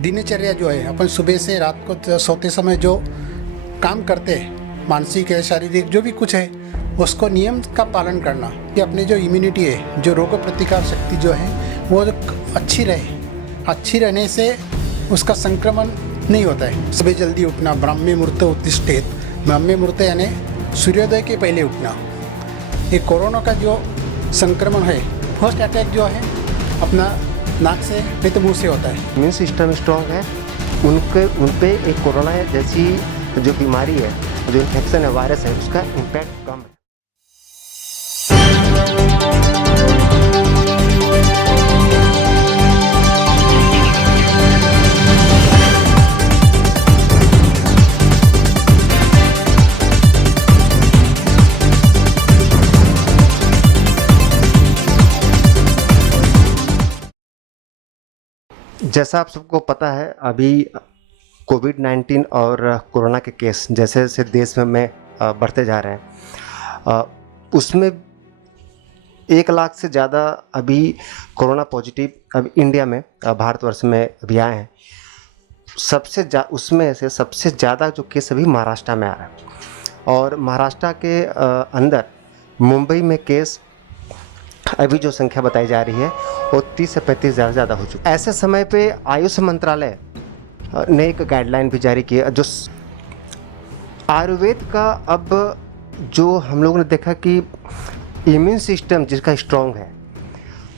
दिनचर्या जो है, अपन सुबह से रात को सोते समय जो काम करते हैं, मानसिक है, शारीरिक जो भी कुछ है, उसको नियम का पालन करना कि अपनी जो इम्यूनिटी है, जो रोग प्रतिकार शक्ति जो है वो अच्छी रहे। अच्छी रहने से उसका संक्रमण नहीं होता है। सुबह जल्दी उठना, ब्राह्मी मुहूर्त उत्तिष्ठेत, ब्राह्मी मुहूर्त यानी सूर्योदय के पहले उठना। ये कोरोना का जो संक्रमण है, फर्स्ट अटैक जो है अपना नाक से नहीं तो मुँह से होता है। इम्यून सिस्टम स्ट्रॉन्ग है, उन पे एक कोरोना जैसी जो बीमारी है, जो इन्फेक्शन है, वायरस है, उसका इम्पैक्ट कम है। जैसा आप सबको पता है, अभी कोविड-19 और कोरोना के केस जैसे जैसे देश में बढ़ते जा रहे हैं, उसमें 1 लाख से ज़्यादा अभी कोरोना पॉजिटिव अभी इंडिया में, भारतवर्ष में अभी आए हैं। उसमें से सबसे ज़्यादा जो केस अभी महाराष्ट्र में आ रहा है, और महाराष्ट्र के अंदर मुंबई में केस अभी जो संख्या बताई जा रही है वो 30 से 35 हज़ार ज़्यादा हो चुकी है। ऐसे समय पे आयुष मंत्रालय ने एक गाइडलाइन भी जारी की है, जो आयुर्वेद का अब जो हम लोगों ने देखा कि इम्यून सिस्टम जिसका स्ट्रॉन्ग है,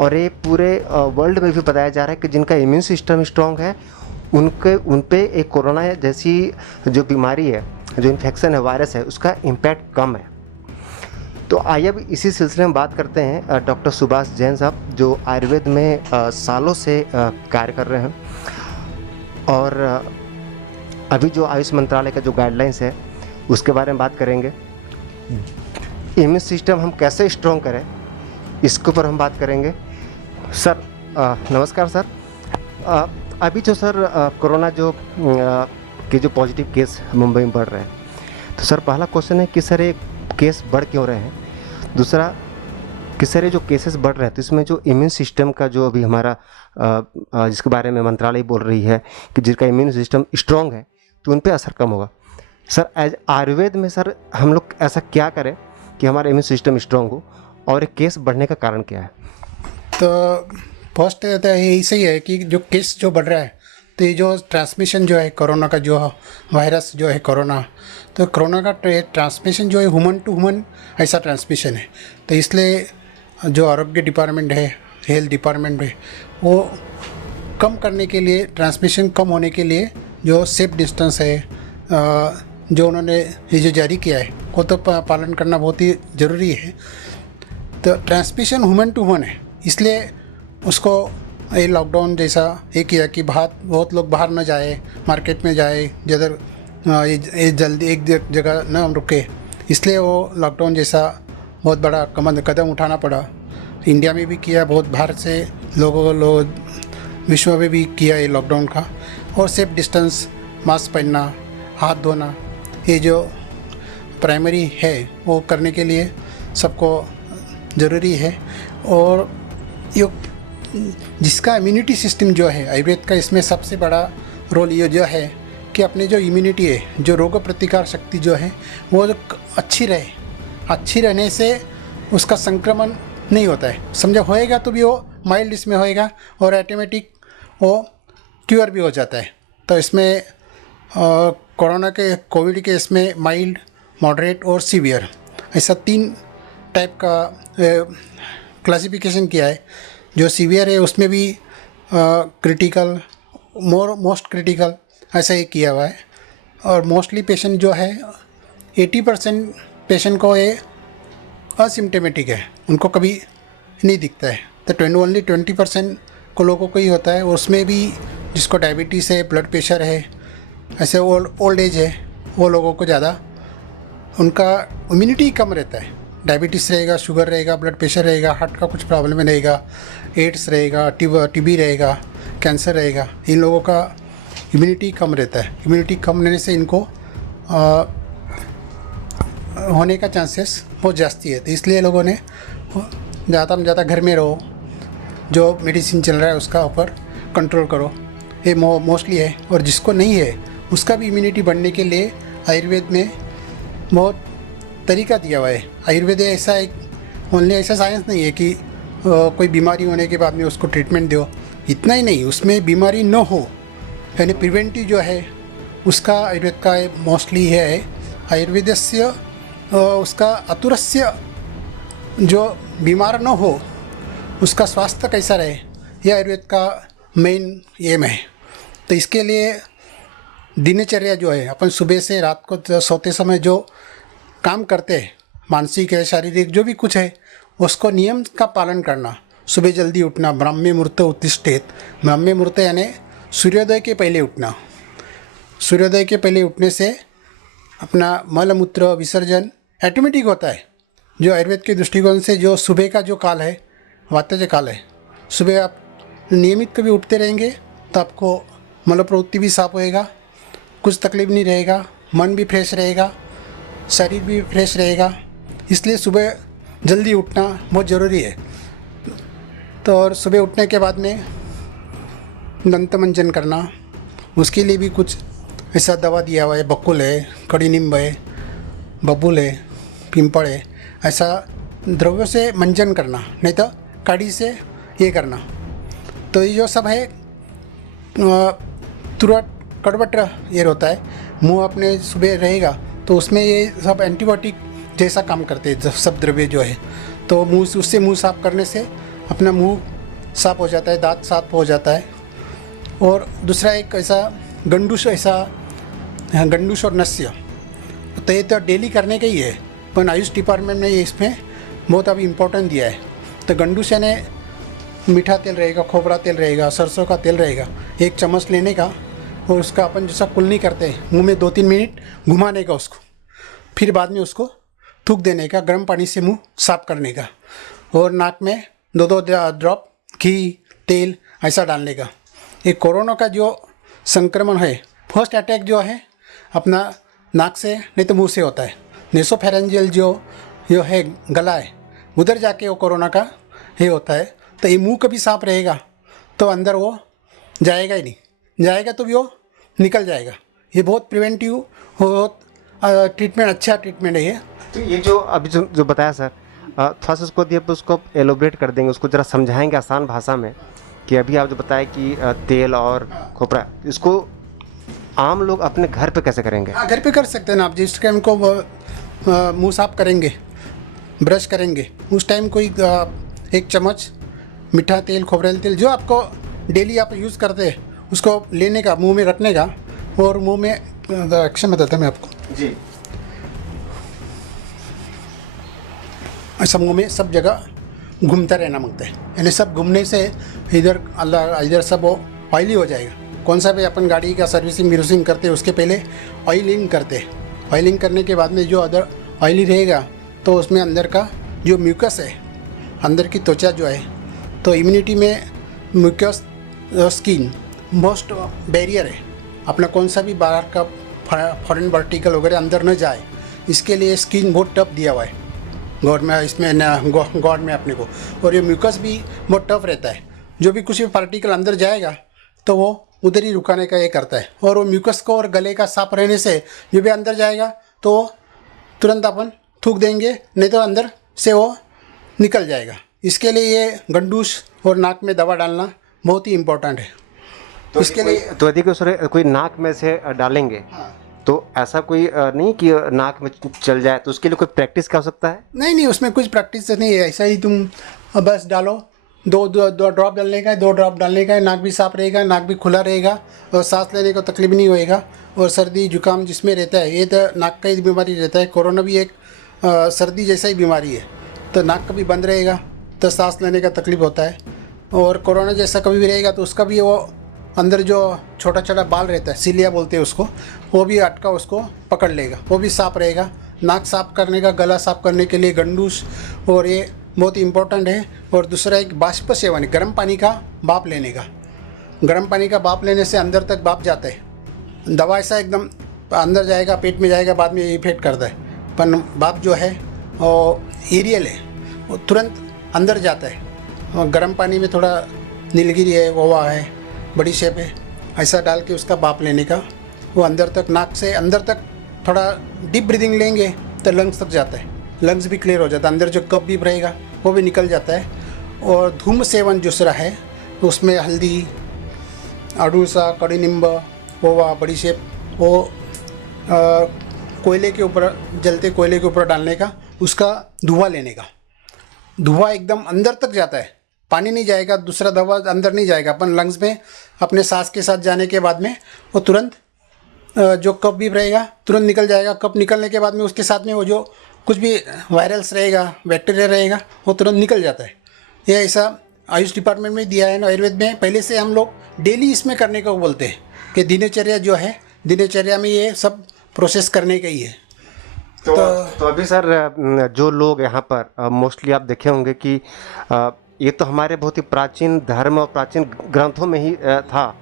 और ये पूरे वर्ल्ड में भी बताया जा रहा है कि जिनका इम्यून सिस्टम स्ट्रॉन्ग है उन पे एक कोरोना जैसी जो बीमारी है, जो इन्फेक्शन है, वायरस है, उसका इम्पैक्ट कम है। तो आइए अब इसी सिलसिले में बात करते हैं डॉक्टर सुभाष जैन साहब, जो आयुर्वेद में सालों से कार्य कर रहे हैं, और अभी जो आयुष मंत्रालय का जो गाइडलाइंस है उसके बारे में बात करेंगे। इम्यून सिस्टम हम कैसे स्ट्रॉन्ग करें, इसके ऊपर हम बात करेंगे। सर नमस्कार सर। अभी जो सर कोरोना जो के जो पॉजिटिव केस मुंबई में बढ़ रहे हैं, तो सर पहला क्वेश्चन है कि सर ये केस बढ़ क्यों रहे हैं? दूसरा कि सर ये जो केसेस बढ़ रहे हैं, तो इसमें जो इम्यून सिस्टम का जो अभी हमारा जिसके बारे में मंत्रालय बोल रही है कि जिसका इम्यून सिस्टम स्ट्रॉन्ग है तो उन पे असर कम होगा। सर एज आयुर्वेद में सर हम लोग ऐसा क्या करें कि हमारा इम्यून सिस्टम स्ट्रॉन्ग हो, और केस बढ़ने का कारण क्या है? तो फर्स्ट तो यही सही है कि जो केस जो बढ़ रहा है, तो ये जो ट्रांसमिशन जो है कोरोना का, जो वायरस जो है कोरोना, तो कोरोना का ट्रांसमिशन जो है ह्यूमन टू ह्यूमन ऐसा ट्रांसमिशन है। तो इसलिए जो आरोग्य डिपार्टमेंट है, हेल्थ डिपार्टमेंट है, वो कम करने के लिए, ट्रांसमिशन कम होने के लिए जो सेफ डिस्टेंस है, जो उन्होंने ये जो जारी किया है, वो तो पालन करना बहुत ही ज़रूरी है। तो ट्रांसमिशन ह्यूमन टू ह्यूमन है, इसलिए उसको ये लॉकडाउन जैसा ये किया कि बहुत लोग बाहर न जाए, मार्केट में जाए, जिधर ये जल्दी एक जगह न रुके, इसलिए वो लॉकडाउन जैसा बहुत बड़ा कदम उठाना पड़ा। इंडिया में भी किया, बहुत बाहर से लोग विश्व में भी किया ये लॉकडाउन का। और सेफ डिस्टेंस, मास्क पहनना, हाथ धोना, ये जो प्राइमरी है वो करने के लिए सबको ज़रूरी है। और ये जिसका इम्यूनिटी सिस्टम जो है आयुर्वेद का, इसमें सबसे बड़ा रोल ये जो है कि अपनी जो इम्यूनिटी है, जो रोग प्रतिकार शक्ति जो है वो अच्छी रहे। अच्छी रहने से उसका संक्रमण नहीं होता है। समझा, होएगा तो भी वो माइल्ड इसमें होएगा, और ऑटोमेटिक वो क्योर भी हो जाता है। तो इसमें कोरोना के, कोविड के इसमें माइल्ड, मॉडरेट और सीवियर, ऐसा 3 टाइप का क्लासिफिकेशन किया है। जो सीवियर है उसमें भी क्रिटिकल, मोस्ट क्रिटिकल ऐसा ही किया हुआ है। और मोस्टली पेशेंट जो है 80% पेशेंट को ये असिम्टोमेटिक है, उनको कभी नहीं दिखता है। तो ओनली 20% को लोगों को ही होता है। उसमें भी जिसको डायबिटीज़ है, ब्लड प्रेशर है, ऐसे ओल्ड एज है, वो लोगों को ज़्यादा उनका इम्यूनिटी कम रहता है। डायबिटीज़ रहेगा, शुगर रहेगा, ब्लड प्रेशर रहेगा, हार्ट का कुछ प्रॉब्लम रहेगा, एड्स रहेगा, टीबी रहेगा, कैंसर रहेगा, इन लोगों का इम्यूनिटी कम रहता है। इम्यूनिटी कम रहने से इनको होने का चांसेस बहुत जास्ती है। तो इसलिए लोगों ने ज़्यादा में ज़्यादा घर में रहो, जो मेडिसिन चल रहा है उसका ऊपर कंट्रोल करो। ये मोस्टली है, और जिसको नहीं है उसका भी इम्यूनिटी बढ़ने के लिए आयुर्वेद में बहुत तरीका दिया हुआ है। आयुर्वेद ऐसा एक ओनली ऐसा साइंस नहीं है कि कोई बीमारी होने के बाद में उसको ट्रीटमेंट दो, इतना ही नहीं, उसमें बीमारी न हो यानी प्रिवेंटिव जो है उसका आयुर्वेद का मोस्टली है। आयुर्वेदस्य उसका अतुरस्य जो बीमार न हो उसका स्वास्थ्य कैसा रहे, यह आयुर्वेद का मेन एम है। तो इसके लिए दिनचर्या जो है, अपन सुबह से रात को सोते समय जो काम करते हैं, मानसिक है शारीरिक जो भी कुछ है, उसको नियम का पालन करना। सुबह जल्दी उठना, ब्राह्मी मुहूर्त उत्तिष्ठेत, ब्राह्मी मुहूर्त यानी सूर्योदय के पहले उठना। सूर्योदय के पहले उठने से अपना मल मूत्र विसर्जन ऑटोमेटिक होता है। जो आयुर्वेद के दृष्टिकोण से जो सुबह का जो काल है, वात्यज काल है, सुबह आप नियमित कभी उठते रहेंगे तो आपको मल प्रवृत्ति भी साफ होएगा, कुछ तकलीफ नहीं रहेगा, मन भी फ्रेश रहेगा, शरीर भी फ्रेश रहेगा। इसलिए सुबह जल्दी उठना बहुत ज़रूरी है। तो और सुबह उठने के बाद में दंत मंजन करना, उसके लिए भी कुछ ऐसा दवा दिया हुआ है, बकुल है, कड़ी नींब है, बबूल है, पिंपल है, ऐसा द्रव्यों से मंजन करना, नहीं तो कड़ी से ये करना। तो ये जो सब है तुरंत कड़वट ये होता है, मुंह अपने सुबह रहेगा तो उसमें ये सब एंटीबायोटिक जैसा काम करते हैं सब द्रव्य जो है। तो मुंह से उससे मुंह साफ़ करने से अपना मुंह साफ़ हो जाता है, दांत साफ हो जाता है। और दूसरा एक ऐसा गंडूश, गंडूश और नस्य, तो ये तो डेली करने का ही है, पर आयुष डिपार्टमेंट ने ये इसमें बहुत अभी इम्पोर्टेंट दिया है। तो गंडूश यानी मीठा तेल रहेगा, खोपरा तेल रहेगा, सरसों का तेल रहेगा, 1 चम्मच लेने का और उसका अपन जैसा कुल्ली करते हैं मुंह में 2-3 मिनट घुमाने का उसको, फिर बाद में उसको थूक देने का, गर्म पानी से मुंह साफ करने का, और नाक में 2-2 ड्रॉप घी तेल ऐसा डालने का। ये कोरोना का जो संक्रमण है, फर्स्ट अटैक जो है अपना नाक से नहीं तो मुंह से होता है। नेसोफेरेंजियल जो है गला है, उधर जाके वो कोरोना का ये होता है। तो ये मुंह कभी साफ रहेगा तो अंदर वो जाएगा ही नहीं, जाएगा तो भी वो निकल जाएगा। ये बहुत प्रिवेंटिव, बहुत ट्रीटमेंट, अच्छा ट्रीटमेंट है ये। तो ये जो अभी जो बताया सर, थोड़ा सा उसको दिए उसको एलोब्रेट कर देंगे, उसको ज़रा समझाएंगे आसान भाषा में कि अभी आप जो बताया कि तेल और खोपरा, इसको आम लोग अपने घर पे कैसे करेंगे? हाँ, घर पे कर सकते हैं ना आप। जिस टाइम को मुँह साफ करेंगे, ब्रश करेंगे, उस टाइम कोई 1 चम्मच मीठा तेल, खोपरेल तेल जो आपको डेली आप यूज़ करते हैं उसको लेने का, मुंह में रखने का, और मुंह में एक्शन बताता मैं आपको जी। ऐसा मुंह में सब जगह घूमता रहना मांगता है, यानी सब घूमने से इधर सब वो ऑयली हो जाएगा। कौन सा भी अपन गाड़ी का सर्विसिंग विर्विसिंग करते हैं उसके पहले ऑयलिंग करते हैं। ऑयलिंग करने के बाद में जो अदर ऑयली रहेगा तो उसमें अंदर का जो म्यूकस है, अंदर की त्वचा जो है, तो इम्यूनिटी में म्यूकस स्किन मोस्ट बैरियर है। अपना कौन सा भी बाहर का फॉरेन पार्टिकल वगैरह अंदर न जाए, इसके लिए स्किन बहुत टफ दिया हुआ है गॉड में, इसमें गॉड में अपने को। और ये म्यूकस भी बहुत टफ रहता है, जो भी कुछ भी पार्टिकल अंदर जाएगा तो वो उधर ही रुकाने का ये करता है। और वो म्यूकस को और गले का साफ रहने से जो भी अंदर जाएगा तो तुरंत अपन थूक देंगे, नहीं तो अंदर से वो निकल जाएगा। इसके लिए ये गंडूश और नाक में दवा डालना बहुत ही इम्पोर्टेंट है। तो इसके लिए तो यदि कोई नाक में से डालेंगे, तो ऐसा कोई नहीं कि नाक में चल जाए, तो उसके लिए कोई प्रैक्टिस कर सकता है? नहीं, उसमें कुछ प्रैक्टिस नहीं है, ऐसा ही तुम बस डालो, दो ड्रॉप डालने का है, 2 ड्रॉप डालने का है, नाक भी साफ रहेगा, नाक भी खुला रहेगा और सांस लेने को तकलीफ नहीं होएगा। और सर्दी जुकाम जिसमें रहता है, ये तो नाक का ही बीमारी रहता है, कोरोना भी एक सर्दी जैसा ही बीमारी है, तो नाक कभी बंद रहेगा तो सांस लेने का तकलीफ होता है। और कोरोना जैसा कभी भी रहेगा तो उसका भी वो अंदर जो छोटा छोटा बाल रहता है, सिलिया बोलते हैं उसको, वो भी अटका उसको पकड़ लेगा, वो भी साफ रहेगा। नाक साफ करने का, गला साफ करने के लिए गंडूस और ये बहुत ही इम्पोर्टेंट है। और दूसरा एक बाष्प सेवन, गर्म पानी का भाप लेने का। गर्म पानी का भाप लेने से अंदर तक भाप जाता है। दवा ऐसा एकदम अंदर जाएगा, पेट में जाएगा, बाद में इफेक्ट करता है, पर भाप जो है वो एरियल है, वो तुरंत अंदर जाता है। और गर्म पानी में थोड़ा नीलगिरी है, ओवा है, बड़ी शेप है, ऐसा डाल के उसका भाप लेने का, वो अंदर तक, नाक से अंदर तक थोड़ा डीप ब्रीदिंग लेंगे तो लंग्स तक जाता है, लंग्स भी क्लियर हो जाता है, अंदर जो कफ भी रहेगा वो भी निकल जाता है। और धूम सेवन दूसरा है, उसमें हल्दी, अड़ूसा, कड़ी नींबू, ओवा, बड़ीशेप, वो कोयले के ऊपर, जलते कोयले के ऊपर डालने का, उसका धुआं लेने का। धुआं एकदम अंदर तक जाता है, पानी नहीं जाएगा, दूसरा दवा अंदर नहीं जाएगा, अपन लंग्स में अपने सांस के साथ जाने के बाद में वो तुरंत जो कफ भी रहेगा तुरंत निकल जाएगा। कफ निकलने के बाद में उसके साथ में वो जो कुछ भी वायरल्स रहेगा, बैक्टीरिया रहेगा, वो तुरंत निकल जाता है। ये ऐसा आयुष डिपार्टमेंट में दिया है ना, आयुर्वेद में पहले से हम लोग डेली इसमें करने को बोलते हैं कि दिनचर्या जो है, दिनचर्या में ये सब प्रोसेस करने का ही है। तो अभी सर जो लोग यहाँ पर मोस्टली आप देखे होंगे कि ये तो हमारे बहुत ही प्राचीन धर्म और प्राचीन ग्रंथों में ही था,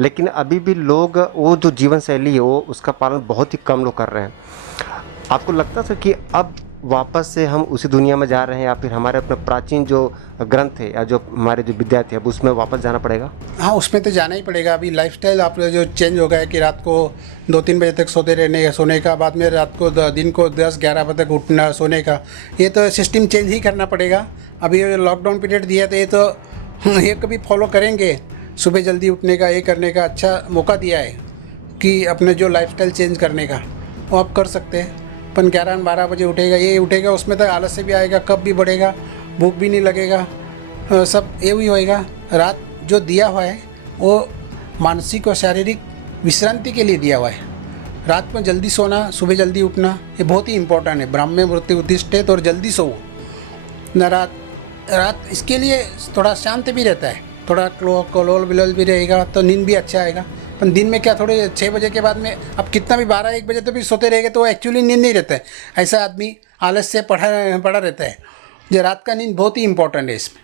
लेकिन अभी भी लोग वो जो जीवन शैली है वो उसका पालन बहुत ही कम लोग कर रहे हैं। आपको लगता था कि अब वापस से हम उसी दुनिया में जा रहे हैं, या फिर हमारे अपने प्राचीन जो ग्रंथ है या जो हमारे जो विद्यार्थी है अब उसमें वापस जाना पड़ेगा? हाँ, उसमें तो जाना ही पड़ेगा। अभी लाइफस्टाइल आप जो चेंज हो गया है कि रात को 2-3 बजे तक सोने का, बाद में रात को दिन को 10-11 बजे तक उठना, सोने का, ये तो सिस्टम चेंज ही करना पड़ेगा। अभी लॉकडाउन पीरियड दिया तो ये कभी फॉलो करेंगे, सुबह जल्दी उठने का, ये करने का अच्छा मौका दिया है कि अपने जो लाइफस्टाइल चेंज करने का, वो आप कर सकते हैं। अपन 11-12 बजे उठेगा, ये उठेगा, उसमें तो आलस से भी आएगा, कब भी बढ़ेगा, भूख भी नहीं लगेगा, सब ये भी होएगा। रात जो दिया हुआ है वो मानसिक और शारीरिक विश्रांति के लिए दिया हुआ है। रात में जल्दी सोना, सुबह जल्दी उठना, ये बहुत ही इंपॉर्टेंट है। ब्राह्मण वृत्ति उद्दिष्ट और जल्दी सोओ न। रात इसके लिए थोड़ा शांत भी रहता है, थोड़ा कलोल बिलोल भी रहेगा तो नींद भी अच्छा आएगा। पर दिन में क्या, थोड़े 6 बजे के बाद में अब कितना भी 12-1 बजे तो भी सोते रहेंगे तो एक्चुअली नींद नहीं रहता है। ऐसा आदमी आलस से पड़ा रहता है। जो रात का नींद बहुत ही इंपॉर्टेंट है इसमें।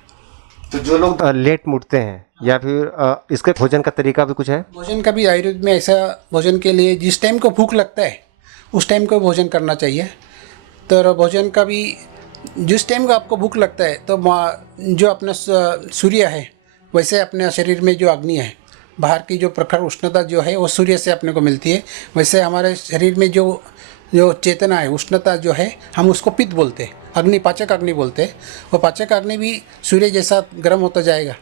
तो जो लोग लेट उठते हैं या फिर इसके भोजन का तरीका भी कुछ है? भोजन का भी आयुर्वेद में ऐसा, भोजन के लिए जिस टाइम को भूख लगता है उस टाइम को भोजन करना चाहिए। तो भोजन का भी जिस टाइम को आपको भूख लगता है, तो जो अपना सूर्य है, वैसे अपने शरीर में जो अग्नि है, बाहर की जो प्रखर उष्णता जो है वो सूर्य से अपने को मिलती है। वैसे हमारे शरीर में जो चेतना है, उष्णता जो है, हम उसको पित्त बोलते हैं, अग्नि, पाचक अग्नि बोलते हैं। वो पाचक अग्नि भी सूर्य जैसा गर्म होता जाएगा।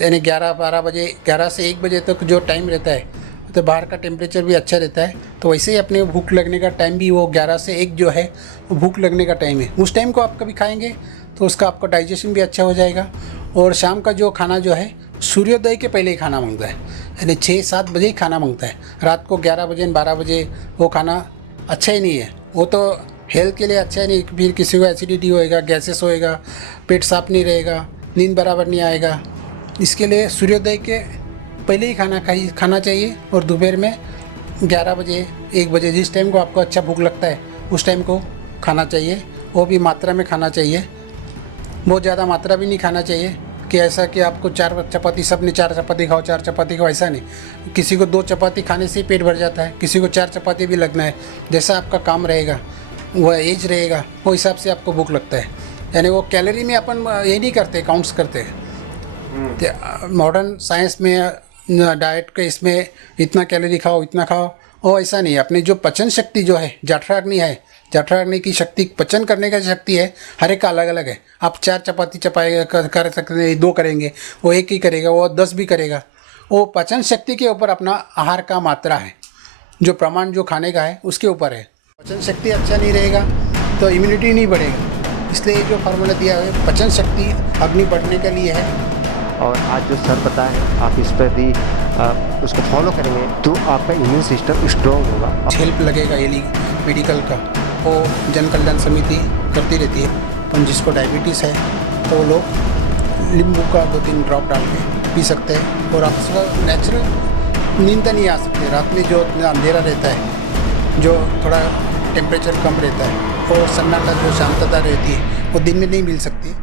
यानी 11-12 बजे, 11 से 1 बजे तक जो टाइम रहता है तो बाहर का टेम्परेचर भी अच्छा रहता है। तो वैसे ही अपने भूख लगने का टाइम भी वो 11 से 1 जो है वो भूख लगने का टाइम है। उस टाइम को आप कभी खाएंगे तो उसका आपका डाइजेशन भी अच्छा हो जाएगा। और शाम का जो खाना जो है सूर्योदय के पहले ही खाना मांगता है, यानी 6-7 बजे ही खाना मांगता है। रात को 11 बजे 12 बजे वो खाना अच्छा ही नहीं है, वो तो हेल्थ के लिए अच्छा ही नहीं। फिर किसी को एसिडिटी होएगा, गैसेस होएगा, पेट साफ नहीं रहेगा, नींद बराबर नहीं आएगा। इसके लिए सूर्योदय के पहले ही खाना चाहिए। और दोपहर में 11 बजे 1 बजे जिस टाइम को आपको अच्छा भूख लगता है उस टाइम को खाना चाहिए। वो भी मात्रा में खाना चाहिए, बहुत ज़्यादा मात्रा भी नहीं खाना चाहिए कि ऐसा कि आपको 4 चपाती, सब ने 4 चपाती खाओ, 4 चपाती खाओ, ऐसा नहीं। किसी को 2 चपाती खाने से ही पेट भर जाता है, किसी को 4 चपाती भी लगना है। जैसा आपका काम रहेगा, वह एज रहेगा, वो हिसाब से आपको भूख लगता है। यानी वो कैलोरी में अपन ये नहीं करते, काउंट्स करते। मॉडर्न साइंस में डाइट के इसमें इतना कैलोरी खाओ, इतना खाओ, वो ऐसा नहीं है। अपनी जो पचन शक्ति जो है, जठराग्नि है, जठराग्नि की शक्ति, पचन करने का शक्ति है, हर एक का अलग अलग है। आप 4 चपाती कर सकते हैं, 2 करेंगे, वो 1 ही करेगा, वो 10 भी करेगा। वो पचन शक्ति के ऊपर अपना आहार का मात्रा है, जो प्रमाण जो खाने का है उसके ऊपर है। पचन शक्ति अच्छा नहीं रहेगा तो इम्यूनिटी नहीं बढ़ेगा। इसलिए जो फार्मूला दिया है, पचन शक्ति अग्नि बढ़ने के लिए है। और आज जो सर पता है आप इस पर भी उसको फॉलो करेंगे तो आपका इम्यून सिस्टम स्ट्रॉन्ग होगा। हेल्प लगेगा ये मेडिकल का, वो जन कल्याण समिति करती रहती है। तो जिसको डायबिटीज़ है तो वो लोग नींबू का 2-3 ड्रॉप डाल के पी सकते हैं। और आप नेचुरल नींद नहीं आ सकती। रात में जो अंधेरा रहता है, जो थोड़ा टेम्परेचर कम रहता है, और सन्नाटा जो शांतता रहती है, वो दिन में नहीं मिल सकती।